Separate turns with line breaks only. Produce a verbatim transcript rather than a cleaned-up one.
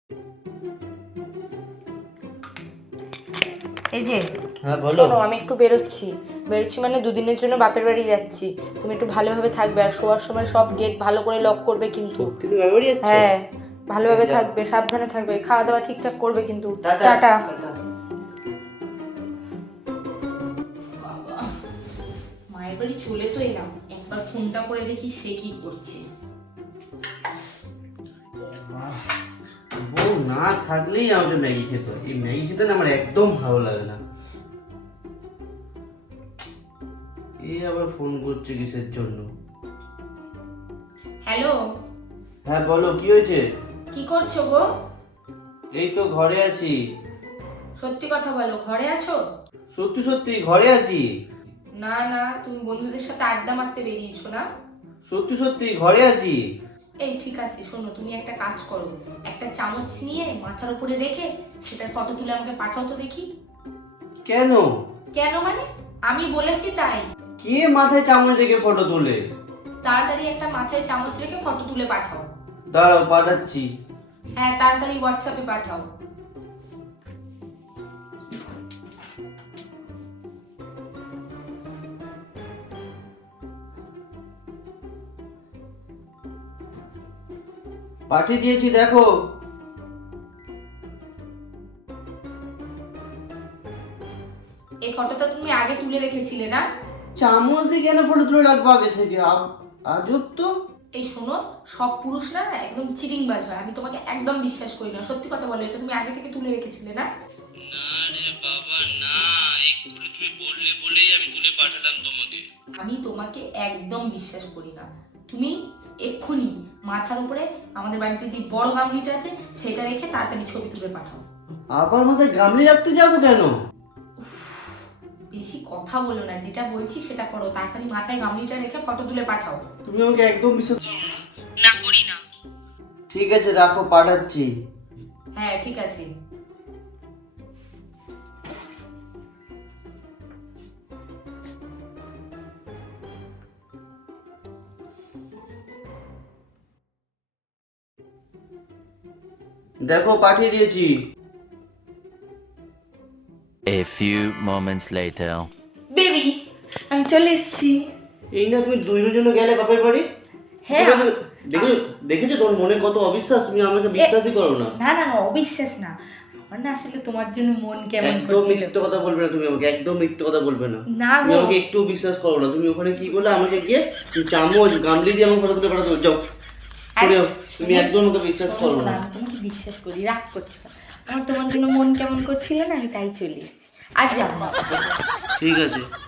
এই যে
হ্যাঁ বলো।
শোনো, আমি একটু বেরোচ্ছি বেরোচ্ছি মানে দুদিনের জন্য বাপের বাড়ি যাচ্ছি। তুমি একটু ভালোভাবে থাকবে, আর শোয়ার সময় সব গেট ভালো করে লক করবে কিন্তু।
সত্যি তুমি বাপের বাড়ি যাচ্ছ?
হ্যাঁ, ভালোভাবে
যাও।
থাকবে, সাবধানে থাকবে, খাওয়া দাওয়া ঠিকঠাক করবে কিন্তু।
টাটা।
টাটা।
টাটা।
বাবা, মায়ের বাড়ি চলে তো এলাম, একবার ফোনটা করে দেখি সে কি করছে।
বউ না থাকলেই আমাকে ম্যাগি খেতে হয়। এই ম্যাগি খেতে না আমার একদম ভালো লাগে না। এই আবার ফোন করছে কিসের জন্য?
হ্যালো,
হ্যাঁ বলো, কি হয়েছে?
কি করছো গো?
এই তো ঘরে আছি।
সত্যি কথা বলো, ঘরে আছো?
সত্যি সত্যি ঘরে আছি।
না না, তুমি বন্ধুদের সাথে আড্ডা মারতে বেরিয়েছো না?
সত্যি সত্যি ঘরে আছি।
এই ঠিক আছে, শোনো, তুমি একটা কাজ করো, একটা চামচ নিয়ে মাথার উপরে রেখে সেটার ফটো তুলে আমাকে পাঠাও তো দেখি।
কেন?
কেন মানে? আমি বলেছি তাই।
কে মাথায় চামচ রেখে ফটো তোলে?
তাড়াতাড়ি একটা মাথায় চামচ রেখে ফটো তুলে পাঠাও।
দাঁড়াও পাঠাচ্ছি।
হ্যাঁ, তাড়াতাড়ি হোয়াটসঅ্যাপে পাঠাও।
পাঠিয়ে দিয়েছি, দেখো।
এই ফটোটা তুমি আগে তুলে রেখেছিলে না?
চামচ দিয়ে কেন ফটো তুলে রাখবো আগে থেকে? আ- আজব তো।
এই শোনো, সব পুরুষ না একদম চিটিংবাজ হয়, আমি তোমাকে একদম বিশ্বাস করি না। সত্যি কথা বলো, এটা তুমি আগে থেকে তুলে রেখেছিলে না?
না রে বাবা না, এক্ষুনি তুমি বললে বলেই আমি তুলে পাঠালাম তোমাকে।
আমি তোমাকে একদম বিশ্বাস করি না। তুমি এক্ষুনি মাথার উপরে আমাদের বাড়িতে যে বড় গামলিটা আছে সেটা রেখে তাড়াতাড়ি ছবি তুলে পাঠাও।
আবার মাথায় গামলি রাখতে যাবো কেন?
বেশি কথা বলো না, যেটা বলছি সেটা করো। তাড়াতাড়ি মাথায় গামলিটা রেখে ফটো তুলে পাঠাও।
তুমি আমাকে একদম বিশ্বাস করো না?
না, করি না।
ঠিক আছে রাখো, পাঠাচ্ছি।
হ্যাঁ ঠিক আছে।
দেখো পাঠিয়ে দিয়েছি।
A few moments later.
Baby, আমি চলে এসেছি।
এই না তুমি দুইজনের জন্য গেলে বাপের বাড়ি?
হ্যাঁ।
তোমাকে দেখে দেখেছো তোমার মনে কত অবিশ্বাস, তুমি আমাকে বিশ্বাসই করো না।
না না না, অবিশ্বাস না, আমার না আসলে তোমার জন্য মন কেমন
একদম
করছিল।
মিথ্যে কথা বলবে না তুমি আমাকে, একদম মিথ্যে কথা বলবে না।
না
তুমি
গো,
আমাকে একটু বিশ্বাস করো না। তুমি ওখানে কি বলে আমাকে গিয়ে তুমি চামচ গামলি দিয়ে আমাকে ফটো তুলে পাঠাতে যাও।
আরে,
শুনেও, তুমি
শোনো,
একদম আমাকে বিশ্বাস
শোনো
করো
না,
না।
আমি তোমাকে বিশ্বাস করি, রাগ করছো না। আমার তোমার জন্য মন কেমন করছিল না, আমি তাই চলে এসেছি। আজ যাবো না।
ঠিক আছে।